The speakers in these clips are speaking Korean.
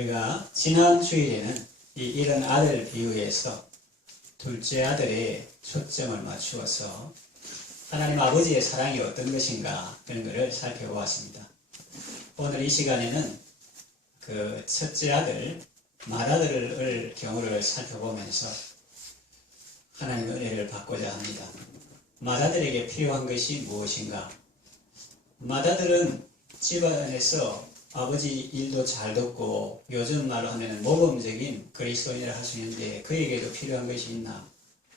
우리가 지난 주일에는 이 이런 아들 비유에서 둘째 아들의 초점을 맞추어서 하나님 아버지의 사랑이 어떤 것인가 그런 것을 살펴보았습니다. 오늘 이 시간에는 그 첫째 아들 맏아들을 경우를 살펴보면서 하나님의 은혜를 받고자 합니다. 맏아들에게 필요한 것이 무엇인가? 맏아들은 집안에서 아버지 일도 잘 돕고 요즘 말로 하면 모범적인 그리스도인이라 할 수 있는데 그에게도 필요한 것이 있나?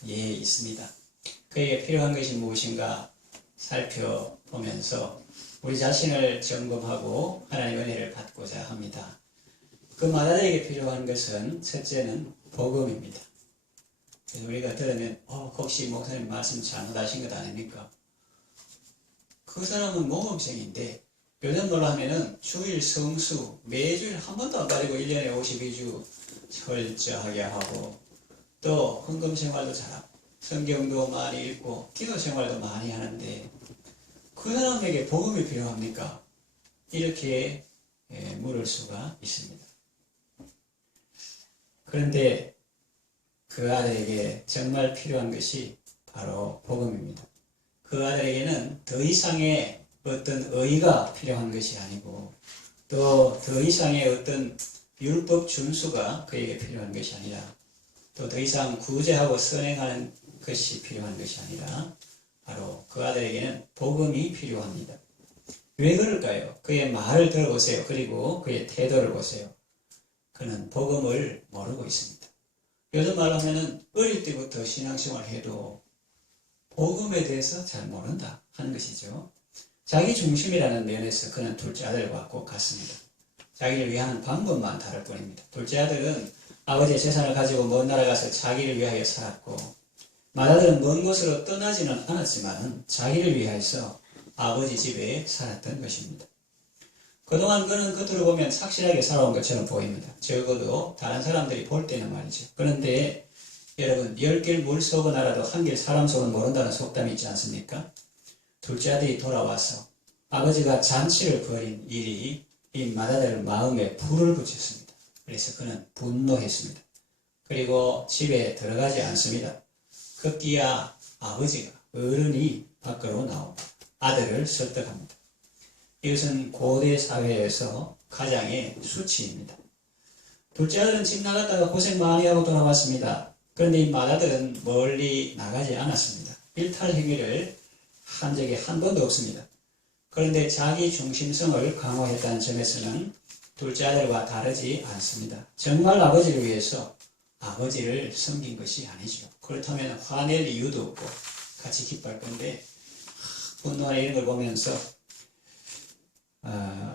예, 있습니다. 그에게 필요한 것이 무엇인가 살펴보면서 우리 자신을 점검하고 하나님의 은혜를 받고자 합니다. 그 맏아들에게 필요한 것은 첫째는 복음입니다. 그래서 우리가 들으면 혹시 목사님 말씀 잘못하신 것 아닙니까? 그 사람은 모범생인데 요즘 말로 하면은 주일 성수 매주일 한 번도 안 빠지고 1년에 52주 철저하게 하고 또 헌금 생활도 잘하고 성경도 많이 읽고 기도 생활도 많이 하는데 그 사람에게 복음이 필요합니까? 이렇게 물을 수가 있습니다. 그런데 그 아들에게 정말 필요한 것이 바로 복음입니다. 그 아들에게는 더 이상의 어떤 의의가 필요한 것이 아니고 또 더 이상의 어떤 율법 준수가 그에게 필요한 것이 아니라 또 더 이상 구제하고 선행하는 것이 필요한 것이 아니라 바로 그 아들에게는 복음이 필요합니다. 왜 그럴까요? 그의 말을 들어보세요. 그리고 그의 태도를 보세요. 그는 복음을 모르고 있습니다. 요즘 말로 하면은 어릴 때부터 신앙생활을 해도 복음에 대해서 잘 모른다 하는 것이죠. 자기 중심이라는 면에서 그는 둘째 아들과 꼭 같습니다. 자기를 위하는 방법만 다를 뿐입니다. 둘째 아들은 아버지의 재산을 가지고 먼 나라 가서 자기를 위하여 살았고 맏아들은 먼 곳으로 떠나지는 않았지만 자기를 위하여서 아버지 집에 살았던 것입니다. 그동안 그는 겉으로 보면 착실하게 살아온 것처럼 보입니다. 적어도 다른 사람들이 볼 때는 말이죠. 그런데 여러분 10길 물 속은 알아도 한 길 사람 속은 모른다는 속담이 있지 않습니까? 둘째 아들이 돌아와서 아버지가 잔치를 벌인 일이 이 맏아들 마음에 불을 붙였습니다. 그래서 그는 분노했습니다. 그리고 집에 들어가지 않습니다. 급기야 아버지가 어른이 밖으로 나오고 아들을 설득합니다. 이것은 고대 사회에서 가장의 수치입니다. 둘째 아들은 집 나갔다가 고생 많이 하고 돌아왔습니다. 그런데 이 맏아들은 멀리 나가지 않았습니다. 일탈 행위를 한 적이 한 번도 없습니다. 그런데 자기 중심성을 강화했다는 점에서는 둘째 아들과 다르지 않습니다. 정말 아버지를 위해서 아버지를 섬긴 것이 아니죠. 그렇다면 화낼 이유도 없고 같이 기뻐할 건데 분노나 이런 걸 보면서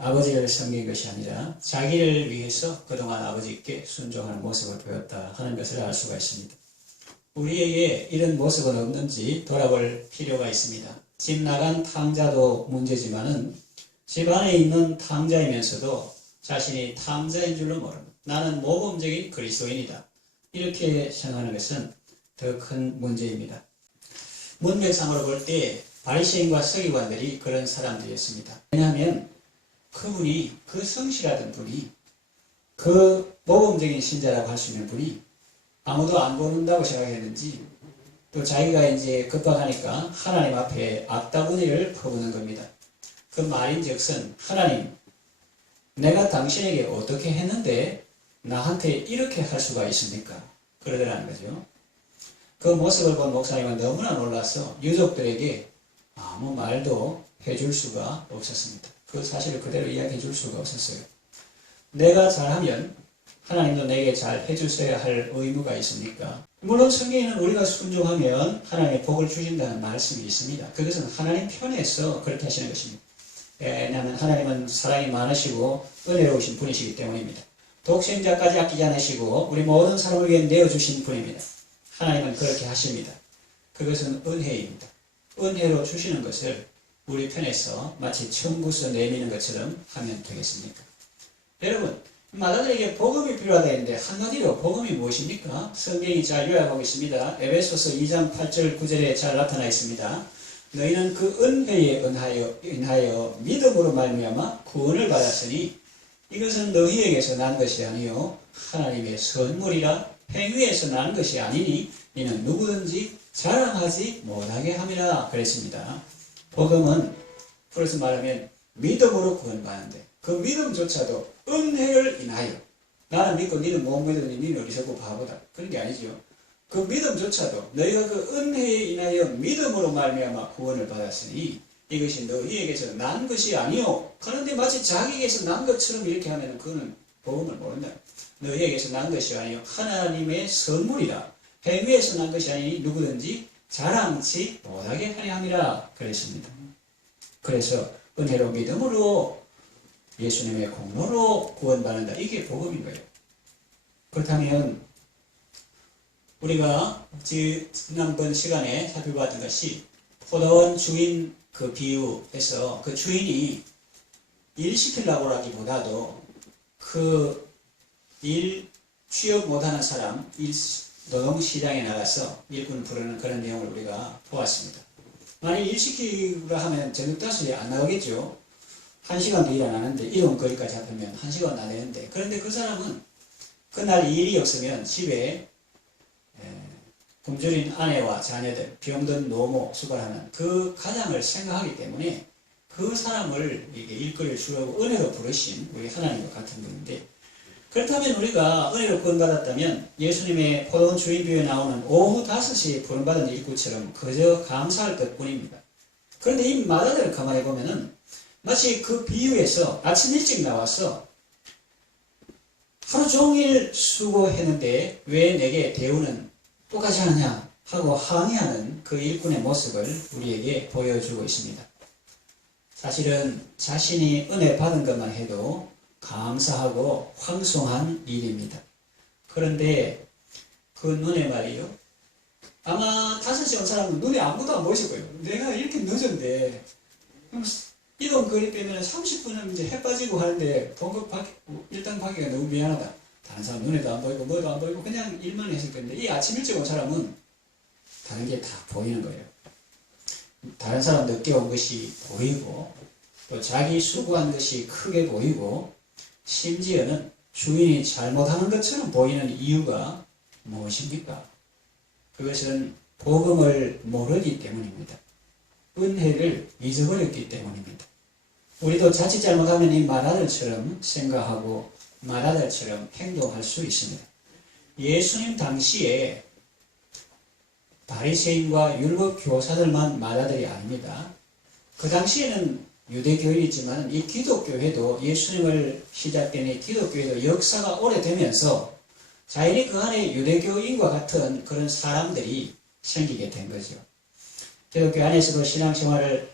아버지를 섬긴 것이 아니라 자기를 위해서 그동안 아버지께 순종하는 모습을 보였다 하는 것을 알 수가 있습니다. 우리에게 이런 모습은 없는지 돌아볼 필요가 있습니다. 집 나간 탕자도 문제지만은 집 안에 있는 탕자이면서도 자신이 탕자인 줄로 모릅니다. 나는 모범적인 그리스도인이다. 이렇게 생각하는 것은 더 큰 문제입니다. 문맥상으로 볼 때 바리새인과 서기관들이 그런 사람들이었습니다. 왜냐하면 그분이 그 성실하던 분이 그 모범적인 신자라고 할 수 있는 분이 아무도 안 보는다고 생각했는지 또 자기가 이제 급박하니까 하나님 앞에 악다구니를 퍼부는 겁니다. 그 말인즉슨 하나님 내가 당신에게 어떻게 했는데 나한테 이렇게 할 수가 있습니까? 그러더라는 거죠. 그 모습을 본 목사님은 너무나 놀라서 유족들에게 아무 말도 해줄 수가 없었습니다. 그 사실을 그대로 이야기해 줄 수가 없었어요. 내가 잘하면 하나님도 내게 잘 해주셔야 할 의무가 있습니까? 물론 성경에는 우리가 순종하면 하나님의 복을 주신다는 말씀이 있습니다. 그것은 하나님 편에서 그렇게 하시는 것입니다. 왜냐하면 하나님은 사랑이 많으시고 은혜로우신 분이시기 때문입니다. 독생자까지 아끼지 않으시고 우리 모든 사람을 위해 내어주신 분입니다. 하나님은 그렇게 하십니다. 그것은 은혜입니다. 은혜로 주시는 것을 우리 편에서 마치 청구서 내미는 것처럼 하면 되겠습니까? 여러분, 맏아들에게 복음이 필요하다 했는데 한마디로 복음이 무엇입니까? 성경이 잘 요약하고 있습니다. 에베소서 2장 8절 9절에 잘 나타나 있습니다. 너희는 그 은혜에 인하여 믿음으로 말미암아 구원을 받았으니 이것은 너희에게서 난 것이 아니요 하나님의 선물이라. 행위에서 난 것이 아니니 이는 누구든지 자랑하지 못하게 함이라 그랬습니다. 복음은 그래서 말하면 믿음으로 구원받는데 그 믿음조차도 은혜를 인하여, 나는 믿고 니는 못 믿으니 니는 어리석고 바보다, 그런 게 아니죠. 그 믿음조차도 너희가 그 은혜에 인하여 믿음으로 말미암아 구원을 받았으니 이것이 너희에게서 난 것이 아니요. 그런데 마치 자기에게서 난 것처럼 이렇게 하면 그거는 복음을 모른다. 너희에게서 난 것이 아니요 하나님의 선물이라. 행위에서 난 것이 아니니 누구든지 자랑치 못하게 하려 함이라 그랬습니다. 그래서 은혜로 믿음으로 예수님의 공로로 구원받는다. 이게 복음인 거예요. 그렇다면 우리가 지난번 시간에 살펴봤던 것이 포도원 주인 그 비유에서 그 주인이 일 시키려고 하기보다도 그 일 취업 못하는 사람 노동시장에 나가서 일꾼 부르는 그런 내용을 우리가 보았습니다. 만약 일 시키려 하면 저녁 5시에 안 나오겠죠. 1시간도 일 안 하는데 이동 거리까지 잡으면 1시간 안 되는데, 그런데 그 사람은 그날 일이 없으면 집에 굶주린 아내와 자녀들, 병든 노모 수발하는 그 가장을 생각하기 때문에 그 사람을 이게 일거리를 주려고 은혜로 부르신 우리 하나님과 같은 분인데, 그렇다면 우리가 은혜로 구원받았다면 예수님의 포도원 주인 비유에 나오는 오후 5시에 구원받은 일꾼처럼 그저 감사할 것뿐입니다. 그런데 이 마다들을 가만히 보면은 마치 그 비유에서 아침 일찍 나와서 하루 종일 수고했는데 왜 내게 대우는 똑같이 하느냐 하고 항의하는 그 일꾼의 모습을 우리에게 보여주고 있습니다. 사실은 자신이 은혜 받은 것만 해도 감사하고 황송한 일입니다. 그런데 그 눈에 말이요, 아마 5시 온 사람은 눈에 아무도 안 보실 거예요. 내가 이렇게 늦은데 이동 거리 빼면 30분은 이제 해 빠지고 하는데 일당 받기가 너무 미안하다. 다른 사람 눈에도 안 보이고 뭐도 안 보이고 그냥 일만 했을 건데, 이 아침 일찍 온 사람은 다른 게 다 보이는 거예요. 다른 사람 늦게 온 것이 보이고 또 자기 수고한 것이 크게 보이고 심지어는 주인이 잘못하는 것처럼 보이는 이유가 무엇입니까? 그것은 복음을 모르기 때문입니다. 은혜를 잊어버렸기 때문입니다. 우리도 자칫 잘못하면 이 마다들처럼 생각하고 마다들처럼 행동할 수 있습니다. 예수님 당시에 바리새인과 율법 교사들만 마다들이 아닙니다. 그 당시에는 유대교인이지만 이 기독교회도 예수님을 시작된 이 기독교회도 역사가 오래되면서 자연히 그 안에 유대교인과 같은 그런 사람들이 생기게 된 거죠. 기독교 안에서도 신앙생활을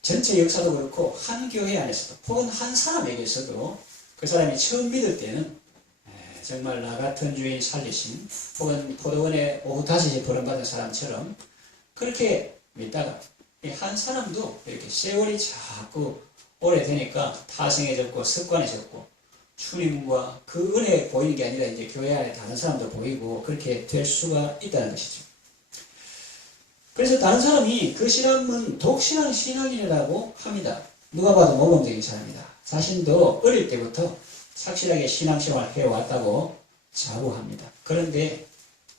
전체 역사도 그렇고 한 교회 안에서도 혹은 한 사람에게서도 그 사람이 처음 믿을 때는 정말 나 같은 주인 살리신, 혹은 포도원에 오후 5시에 버림받은 사람처럼 그렇게 믿다가 한 사람도 이렇게 세월이 자꾸 오래되니까 타성해졌고 습관해졌고 주님과 그 은혜 보이는 게 아니라 이제 교회 안에 다른 사람도 보이고 그렇게 될 수가 있다는 것이죠. 그래서 다른 사람이 그 사람은 독실한 신앙인이라고 합니다. 누가 봐도 모범적인 사람이다. 자신도 어릴 때부터 착실하게 신앙생활을 해왔다고 자부합니다. 그런데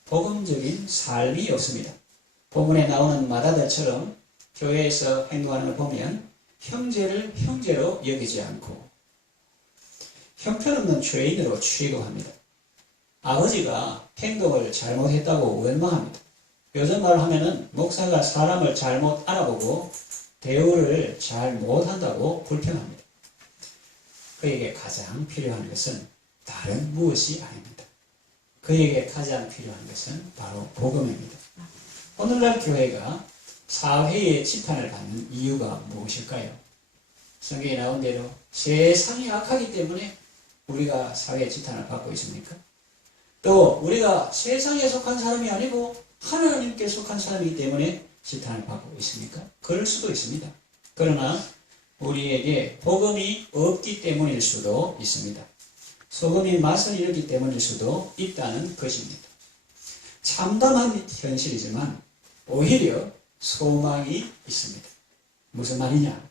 복음적인 삶이 없습니다. 본문에 나오는 마다들처럼 교회에서 행동하는 걸 보면 형제를 형제로 여기지 않고 형편없는 죄인으로 취급합니다. 아버지가 행동을 잘못했다고 원망합니다. 요즘 말로 하면은 목사가 사람을 잘못 알아보고 대우를 잘 못한다고 불평합니다. 그에게 가장 필요한 것은 다른 무엇이 아닙니다. 그에게 가장 필요한 것은 바로 복음입니다. 오늘날 교회가 사회의 지탄을 받는 이유가 무엇일까요? 성경에 나온 대로 세상이 악하기 때문에 우리가 사회의 지탄을 받고 있습니까? 또 우리가 세상에 속한 사람이 아니고 하나님께 속한 사람이기 때문에 지탄을 받고 있습니까? 그럴 수도 있습니다. 그러나 우리에게 복음이 없기 때문일 수도 있습니다. 소금이 맛을 잃기 때문일 수도 있다는 것입니다. 참담한 현실이지만 오히려 소망이 있습니다. 무슨 말이냐?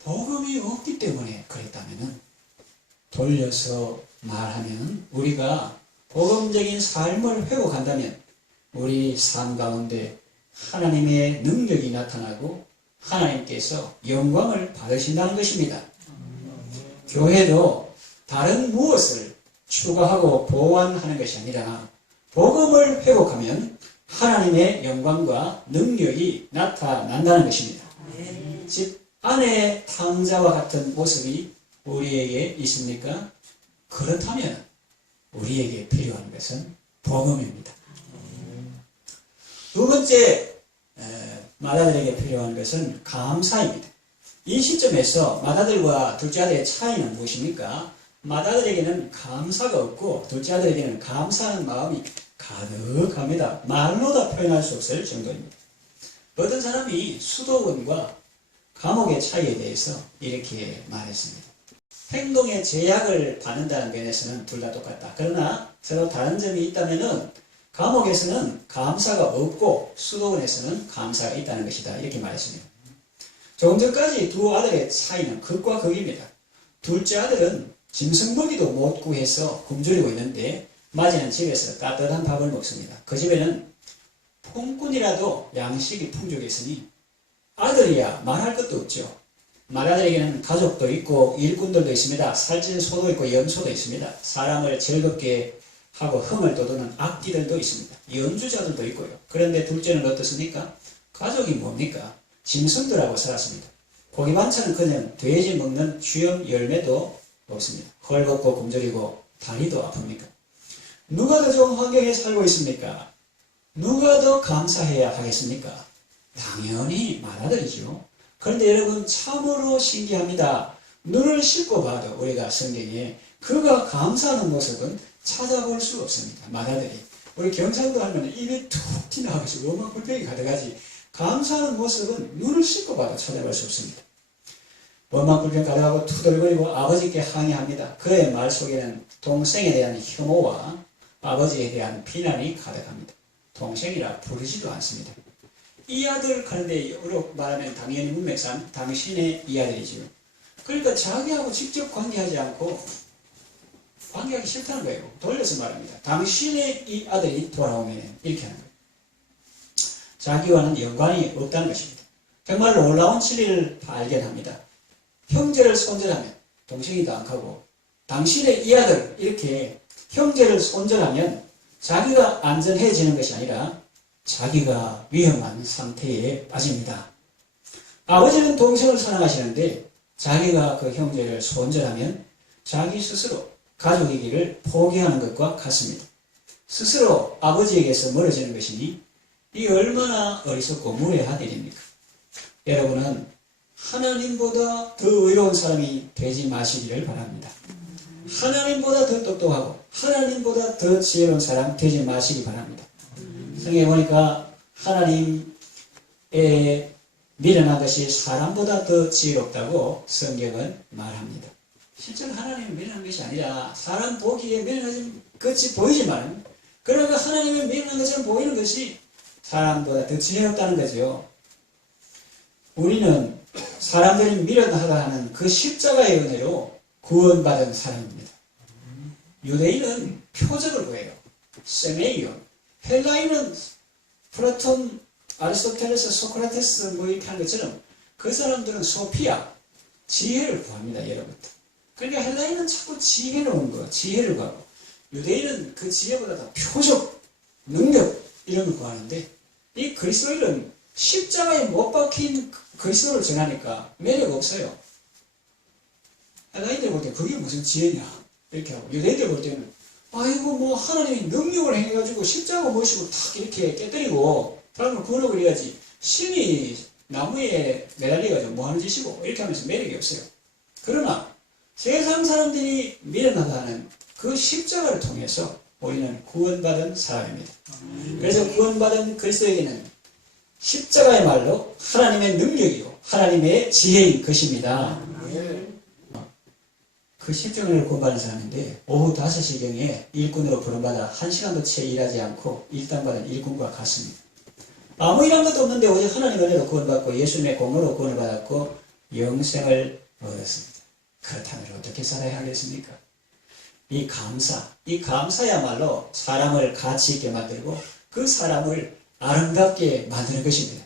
복음이 없기 때문에 그랬다면은 돌려서 말하면 우리가 복음적인 삶을 회복한다면 우리 삶 가운데 하나님의 능력이 나타나고 하나님께서 영광을 받으신다는 것입니다. 교회도 다른 무엇을 추가하고 보완하는 것이 아니라 복음을 회복하면 하나님의 영광과 능력이 나타난다는 것입니다. 즉 안의 탕자와 같은 모습이 우리에게 있습니까? 그렇다면 우리에게 필요한 것은 복음입니다. 두 번째 맏아들에게 필요한 것은 감사입니다. 이 시점에서 맏아들과 둘째 아들의 차이는 무엇입니까? 맏아들에게는 감사가 없고 둘째 아들에게는 감사하는 마음이 가득합니다. 말로 다 표현할 수 없을 정도입니다. 어떤 사람이 수도원과 감옥의 차이에 대해서 이렇게 말했습니다. 행동의 제약을 받는다는 면에서는 둘 다 똑같다. 그러나 서로 다른 점이 있다면은 감옥에서는 감사가 없고 수도원에서는 감사가 있다는 것이다. 이렇게 말했습니다. 조금 전까지 두 아들의 차이는 극과 극입니다. 둘째 아들은 짐승 먹이도 못 구해서 굶주리고 있는데 맞이는 집에서 따뜻한 밥을 먹습니다. 그 집에는 콩꾼이라도 양식이 풍족했으니 아들이야 말할 것도 없죠. 맏아들에게는 가족도 있고 일꾼들도 있습니다. 살찐 소도 있고 염소도 있습니다. 사람을 즐겁게 하고 흥을 돋우는 악기들도 있습니다. 연주자들도 있고요. 그런데 둘째는 어떻습니까? 가족이 뭡니까? 짐승들하고 살았습니다. 고기 반찬은 그냥 돼지 먹는 쥐염 열매도 없습니다. 헐벗고 굶주리고 다리도 아픕니까? 누가 더 좋은 환경에 살고 있습니까? 누가 더 감사해야 하겠습니까? 당연히 맏아들이죠. 그런데 여러분 참으로 신기합니다. 눈을 씻고 봐도 우리가 성경에 그가 감사하는 모습은 찾아볼 수 없습니다. 맏아들이. 우리 경상도 하면 입에 툭 튀나가지고 원망불평이 가득하지 감사하는 모습은 눈을 씻고 봐도 찾아볼 수 없습니다. 원망불평 가득하고 투덜거리고 아버지께 항의합니다. 그의 말 속에는 동생에 대한 혐오와 아버지에 대한 비난이 가득합니다. 동생이라 부르지도 않습니다. 이 아들, 그런데 여로 말하면 당연히 문맥상 당신의 이 아들이지요. 그러니까 자기하고 직접 관계하지 않고 관계하기 싫다는 거예요. 돌려서 말합니다. 당신의 이 아들이 돌아오면 이렇게 하는 거예요. 자기와는 연관이 없다는 것입니다. 정말로 놀라운 진리를 발견합니다. 형제를 손절하면 동생이도 안 가고 당신의 이 아들 이렇게 형제를 손절하면 자기가 안전해지는 것이 아니라 자기가 위험한 상태에 빠집니다. 아버지는 동생을 사랑하시는데 자기가 그 형제를 손절하면 자기 스스로 가족이기를 포기하는 것과 같습니다. 스스로 아버지에게서 멀어지는 것이니 이 얼마나 어리석고 무례한 일입니까? 여러분은 하나님보다 더 의로운 사람이 되지 마시기를 바랍니다. 하나님보다 더 똑똑하고 하나님보다 더 지혜로운 사람 되지 마시기 바랍니다. 성경에 보니까 하나님의 미련한 것이 사람보다 더 지혜롭다고 성경은 말합니다. 실제로 하나님의 미련한 것이 아니라 사람 보기에 미련한 것이 보이지만 그러나 하나님의 미련한 것처럼 보이는 것이 사람보다 더 지혜롭다는 거죠. 우리는 사람들이 미련하다 하는 그 십자가의 은혜로 구원받은 사람입니다. 유대인은 표적을 구해요. 세메이온. 헬라인은 플라톤, 아리스토텔레스, 소크라테스 뭐 이렇게 하는 것처럼 그 사람들은 소피아, 지혜를 구합니다. 예로부터. 그러니까 헬라인은 자꾸 지혜로운 거, 지혜를 구하고 유대인은 그 지혜보다 더 표적, 능력 이런 걸 구하는데 이 그리스도인은 십자가에 못 박힌 그리스도를 전하니까 매력 없어요. 헬라인들 볼 때 그게 무슨 지혜냐 이렇게 하고 유대인들 볼 때는 아이고 뭐 하나님이 능력을 해가지고 십자가 모시고 탁 이렇게 깨뜨리고 사람을 구원하고 이래야지 신이 나무에 매달려가지고 뭐 하는 짓이고 이렇게 하면서 매력이 없어요. 그러나 세상 사람들이 미련하다 하는 그 십자가를 통해서 우리는 구원받은 사람입니다. 그래서 구원받은 그리스도에게는 십자가의 말로 하나님의 능력이고 하나님의 지혜인 것입니다. 그 십자가를 구원받은 사람인데 오후 5시경에 일꾼으로 부름받아 1시간도 채 일하지 않고 일당받은 일꾼과 같습니다. 아무 일한 것도 없는데 오직 하나님의 은혜로 구원받고 예수님의 공로로 구원을 받았고 영생을 얻었습니다. 그렇다면 어떻게 살아야 하겠습니까? 이 감사야말로 사람을 가치 있게 만들고 그 사람을 아름답게 만드는 것입니다.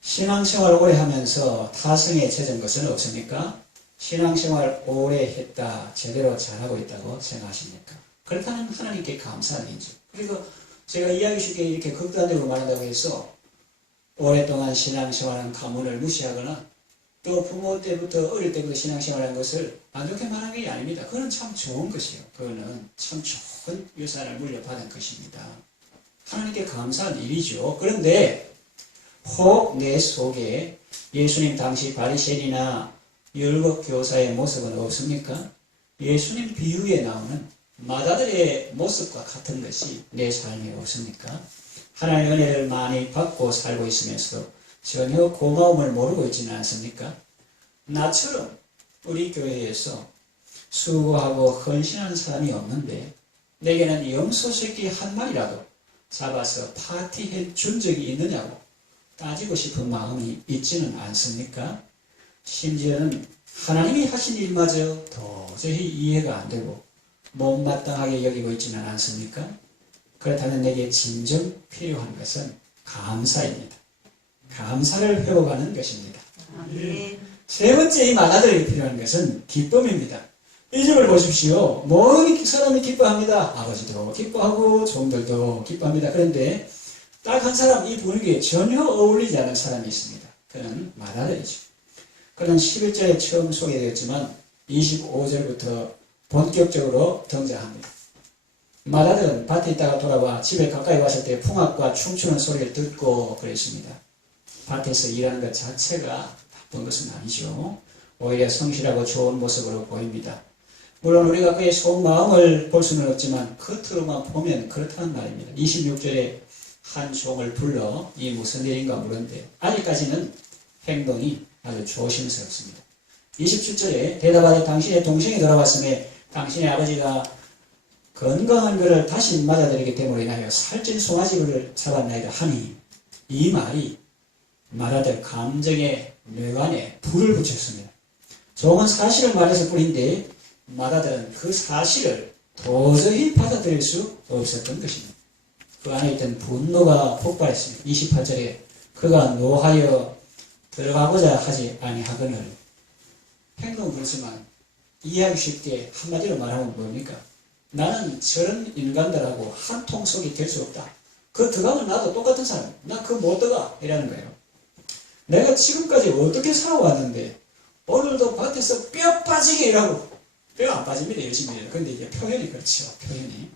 신앙생활 오래 하면서 타성에 젖은 것은 없습니까? 신앙생활 오래 했다, 제대로 잘하고 있다고 생각하십니까? 그렇다면 하나님께 감사하는 일이죠. 그리고 제가 이야기 쉽게 이렇게 극단적으로 말한다고 해서 오랫동안 신앙생활한 가문을 무시하거나 또 부모 때부터 어릴 때부터 신앙생활한 것을 안 좋게 말하는 게 아닙니다. 그건 참 좋은 것이에요. 그거는 참 좋은 유산을 물려받은 것입니다. 하나님께 감사한 일이죠. 그런데 혹 내 속에 예수님 당시 바리새인이나 율법 교사의 모습은 없습니까? 예수님 비유에 나오는 마다들의 모습과 같은 것이 내 삶에 없습니까? 하나님의 은혜를 많이 받고 살고 있으면서도 전혀 고마움을 모르고 있지는 않습니까? 나처럼 우리 교회에서 수고하고 헌신하는 사람이 없는데 내게는 염소 새끼 한 마리라도 잡아서 파티해 준 적이 있느냐고 따지고 싶은 마음이 있지는 않습니까? 심지어는 하나님이 하신 일마저 도저히 이해가 안 되고 못마땅하게 여기고 있지는 않습니까? 그렇다면 내게 진정 필요한 것은 감사입니다. 감사를 회복하는 것입니다. 세 번째 이 마다들에게 필요한 것은 기쁨입니다. 이 점을 보십시오. 모든 사람이 기뻐합니다. 아버지도 기뻐하고 종들도 기뻐합니다. 그런데 딱 한 사람 이 분위기에 전혀 어울리지 않은 사람이 있습니다. 그는 마다들이죠. 그는 11절에 처음 소개되었지만 25절부터 본격적으로 등장합니다. 마다들은 밭에 있다가 돌아와 집에 가까이 왔을 때 풍악과 춤추는 소리를 듣고 그랬습니다. 밭에서 일하는 것 자체가 나쁜 것은 아니죠. 오히려 성실하고 좋은 모습으로 보입니다. 물론 우리가 그의 속마음을 볼 수는 없지만 겉으로만 보면 그렇다는 말입니다. 26절에 한 종을 불러 이 무슨 일인가 물었는데 아직까지는 행동이 아주 조심스럽습니다. 27절에 대답하되 당신의 동생이 돌아왔음에 당신의 아버지가 건강한 그를 다시 맞아들이기 때문에 인하여 살찐 송아지를 잡았나이다 하니 이 말이 마다들 감정의 뇌관에 불을 붙였습니다. 종은 사실을 말했을 뿐인데 마다들은 그 사실을 도저히 받아들일 수 없었던 것입니다. 그 안에 있던 분노가 폭발했습니다. 28절에 그가 노하여 들어가고자 하지 아니하거늘 행동은 그렇지만 이해하기 쉽게 한마디로 말하면 뭡니까? 나는 저런 인간들하고 한 통속이 될 수 없다. 그 들어가면 나도 똑같은 사람. 나 그거 못 들어가. 이라는 거예요. 내가 지금까지 어떻게 살아왔는데 오늘도 밭에서 뼈 빠지게 일하고 뼈 안 빠집니다. 열심히 해요. 근데 이게 표현이 그렇죠. 표현이.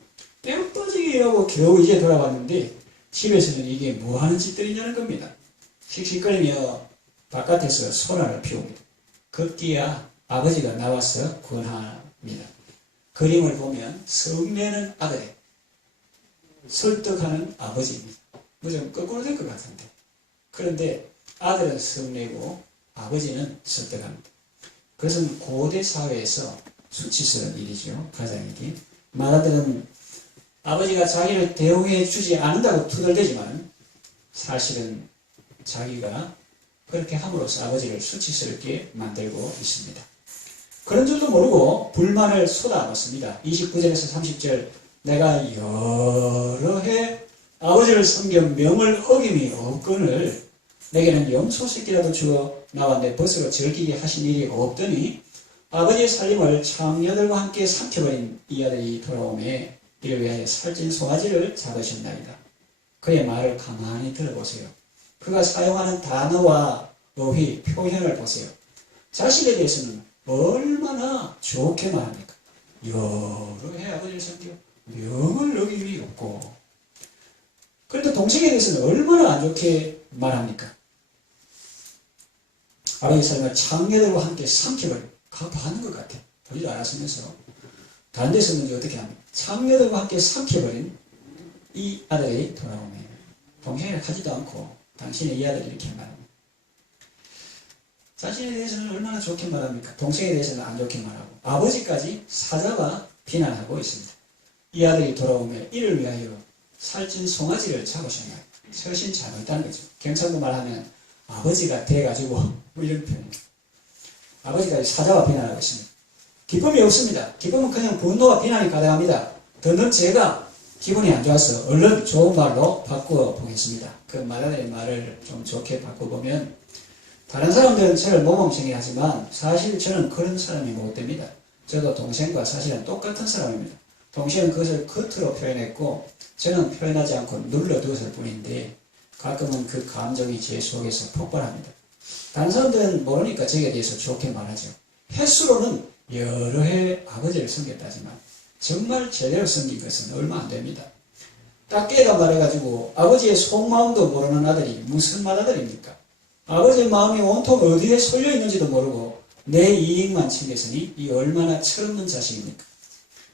뼈 빠지게 일하고 겨우 이제 돌아왔는데 집에서는 이게 뭐 하는 짓들이냐는 겁니다. 씩씩거리며 바깥에서 소란을 피웁니다. 급기야 아버지가 나와서 권합니다. 그림을 보면 성내는 아들에 설득하는 아버지입니다. 무조건 거꾸로 될 것 같은데. 그런데 아들은 성내고 아버지는 설득합니다. 그것은 고대 사회에서 수치스러운 일이죠. 가장에게. 마다들은 아버지가 자기를 대우해 주지 않는다고 투덜대지만 사실은 자기가 그렇게 함으로써 아버지를 수치스럽게 만들고 있습니다. 그런 줄도 모르고 불만을 쏟아놓습니다. 29절에서 30절 내가 여러 해 아버지를 섬겨 명을 어김이 없거늘 내게는 염소 새끼라도 주어 나와 내 벗으로 즐기게 하신 일이 없더니 아버지의 살림을 창녀들과 함께 삼켜버린 이 아들이 돌아오매 이를 위하여 살찐 송아지를 잡으셨나이다. 그의 말을 가만히 들어보세요. 그가 사용하는 단어와 어휘, 표현을 보세요. 자신에 대해서는 얼마나 좋게 말합니까? 여러 해 아버지를 섬겨 명을 어김이 없고 그런데 동생에 대해서는 얼마나 안 좋게 말합니까? 아버지의 삶을 창녀들과 함께 삼켜버린 가봐하는 것 같아. 보지도 않았으면서 다른 데 썼는지 어떻게 합니까? 창녀들과 함께 삼켜버린 이 아들이 돌아오며 동생을 하지도 않고 당신의 이 아들이 이렇게 말합니다. 자신에 대해서는 얼마나 좋게 말합니까? 동생에 대해서는 안 좋게 말하고 아버지까지 사자와 비난하고 있습니다. 이 아들이 돌아오며 이를 위하여 살찐 송아지를 잡으셨나요? 처신 잘못했다는 거죠. 경상도 말하면 아버지가 돼가지고 뭐 이런 표현입니다. 아버지까지 사자와 비난하고 있습니다. 기쁨이 없습니다. 기쁨은 그냥 분노와 비난이 가득합니다. 듣는 제가 기분이 안 좋아서 얼른 좋은 말로 바꾸어 보겠습니다. 그 말하는 말을 좀 좋게 바꿔보면, 다른 사람들은 저를 모범생이 하지만 사실 저는 그런 사람이 못 됩니다. 저도 동생과 사실은 똑같은 사람입니다. 동생은 그것을 겉으로 표현했고 저는 표현하지 않고 눌러두었을 뿐인데 가끔은 그 감정이 제 속에서 폭발합니다. 다른 사람들은 모르니까 저에 대해서 좋게 말하죠. 횟수로는 여러 해 아버지를 섬겼다지만 정말 제대로 섬긴 것은 얼마 안 됩니다. 딱 깨가 말해가지고 아버지의 속마음도 모르는 아들이 무슨 맏아들입니까? 아버지의 마음이 온통 어디에 쏠려 있는지도 모르고 내 이익만 챙겼으니 이 얼마나 철없는 자식입니까?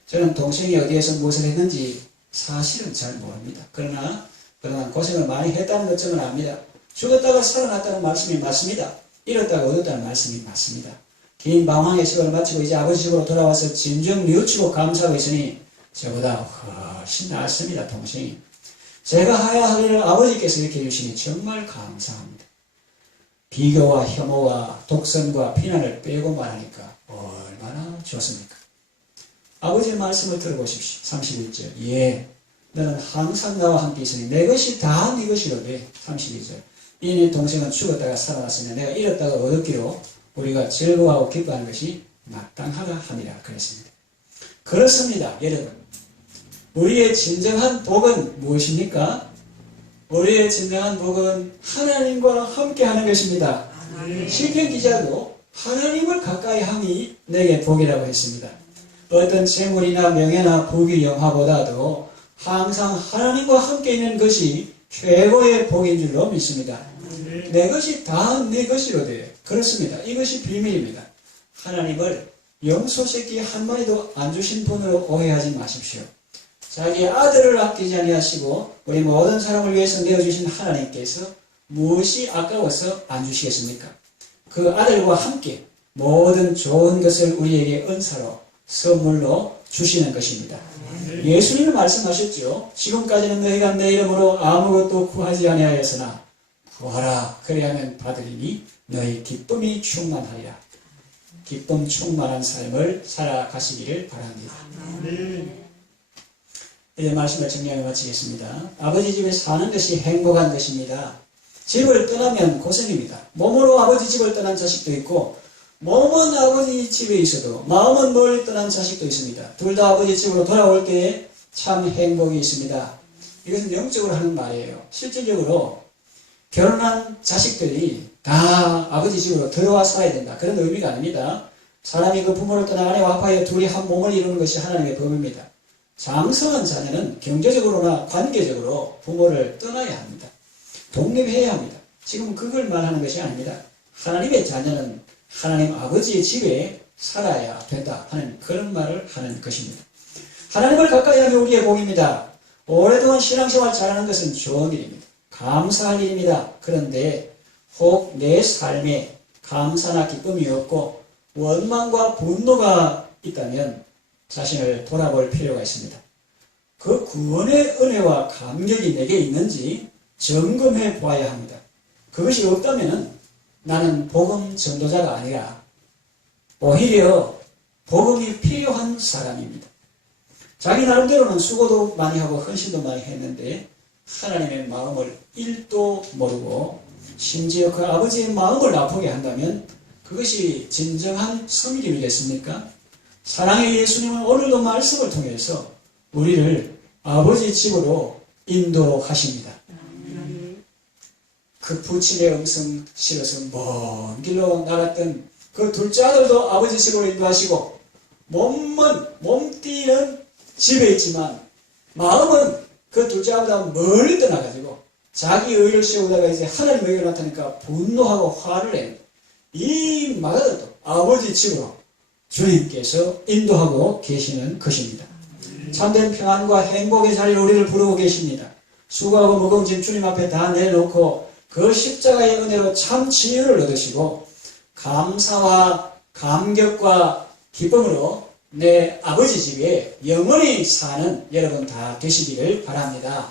저는 동생이 어디에서 무엇을 했는지 사실은 잘 모릅니다. 그러나 그동안 고생을 많이 했다는 것쯤은 압니다. 죽었다가 살아났다는 말씀이 맞습니다. 잃었다가 얻었다는 말씀이 맞습니다. 긴 방황의 시간을 마치고 이제 아버지 집으로 돌아와서 진정 뉘우치고 감사하고 있으니 저보다 훨씬 낫습니다. 동생이. 제가 해야 할 일을 아버지께서 이렇게 해주시니 정말 감사합니다. 비교와 혐오와 독선과 비난을 빼고 말하니까 얼마나 좋습니까? 아버지의 말씀을 들어보십시오. 31절. 예, 너는 항상 나와 함께 있으니 내 것이 다 네 것이로되. 32절. 이내 동생은 죽었다가 살아났으니 내가 잃었다가 얻었기로 우리가 즐거워하고 기뻐하는 것이 마땅하다 하니라 그랬습니다. 그렇습니다. 여러분, 우리의 진정한 복은 무엇입니까? 우리의 진정한 복은 하나님과 함께하는 것입니다. 시편 기자도 하나님을 가까이 함이 내게 복이라고 했습니다. 어떤 재물이나 명예나 부귀 영화보다도 항상 하나님과 함께 있는 것이 최고의 복인 줄로 믿습니다. 내 것이 다 내 것이로되. 그렇습니다. 이것이 비밀입니다. 하나님을 염소새끼 한 마리도 안 주신 분으로 오해하지 마십시오. 자기 아들을 아끼지 아니하시고 우리 모든 사람을 위해서 내어주신 하나님께서 무엇이 아까워서 안 주시겠습니까? 그 아들과 함께 모든 좋은 것을 우리에게 은사로 선물로 주시는 것입니다. 예수님은 말씀하셨죠. 지금까지는 너희가 내 이름으로 아무것도 구하지 아니하였으나 구하라 그리하면 받으리니 너희 기쁨이 충만하리라. 기쁨 충만한 삶을 살아가시기를 바랍니다. 이제 말씀을 정리하며 마치겠습니다. 아버지 집에 사는 것이 행복한 것입니다. 집을 떠나면 고생입니다. 몸으로 아버지 집을 떠난 자식도 있고 몸은 아버지 집에 있어도 마음은 멀리 떠난 자식도 있습니다. 둘 다 아버지 집으로 돌아올 때에 참 행복이 있습니다. 이것은 영적으로 하는 말이에요. 실질적으로 결혼한 자식들이 다 아버지 집으로 들어와 살아야 된다. 그런 의미가 아닙니다. 사람이 그 부모를 떠나 아내와 아빠의 둘이 한 몸을 이루는 것이 하나님의 법입니다. 장성한 자녀는 경제적으로나 관계적으로 부모를 떠나야 합니다. 독립해야 합니다. 지금 그걸 말하는 것이 아닙니다. 하나님의 자녀는 하나님 아버지의 집에 살아야 된다 하는 그런 말을 하는 것입니다. 하나님을 가까이 하면 우리의 복입니다. 오랫동안 신앙생활 잘하는 것은 좋은 일입니다. 감사할 일입니다. 그런데 혹 내 삶에 감사나 기쁨이 없고 원망과 분노가 있다면 자신을 돌아볼 필요가 있습니다. 그 구원의 은혜와 감격이 내게 있는지 점검해 보아야 합니다. 그것이 없다면 나는 복음 전도자가 아니라 오히려 복음이 필요한 사람입니다. 자기 나름대로는 수고도 많이 하고 헌신도 많이 했는데 하나님의 마음을 1도 모르고 심지어 그 아버지의 마음을 아프게 한다면 그것이 진정한 섬김이겠습니까? 사랑의 예수님은 오늘도 말씀을 통해서 우리를 아버지 집으로 인도하십니다. 그 부친의 음성 실어서 먼 길로 나갔던 그 둘째 아들도 아버지 집으로 인도하시고 몸띠는 집에 있지만 마음은 그 둘째 아들보다 멀리 떠나가지고 자기 의를 세우다가 이제 하나님 의가 나타나니까 분노하고 화를 내. 이 마가들도 아버지 집으로 주님께서 인도하고 계시는 것입니다. 참된 평안과 행복의 자리로 우리를 부르고 계십니다. 수고하고 무거운 짐 주님 앞에 다 내놓고 그 십자가의 은혜로 참 치유를 얻으시고 감사와 감격과 기쁨으로 내 아버지 집에 영원히 사는 여러분 다 되시기를 바랍니다.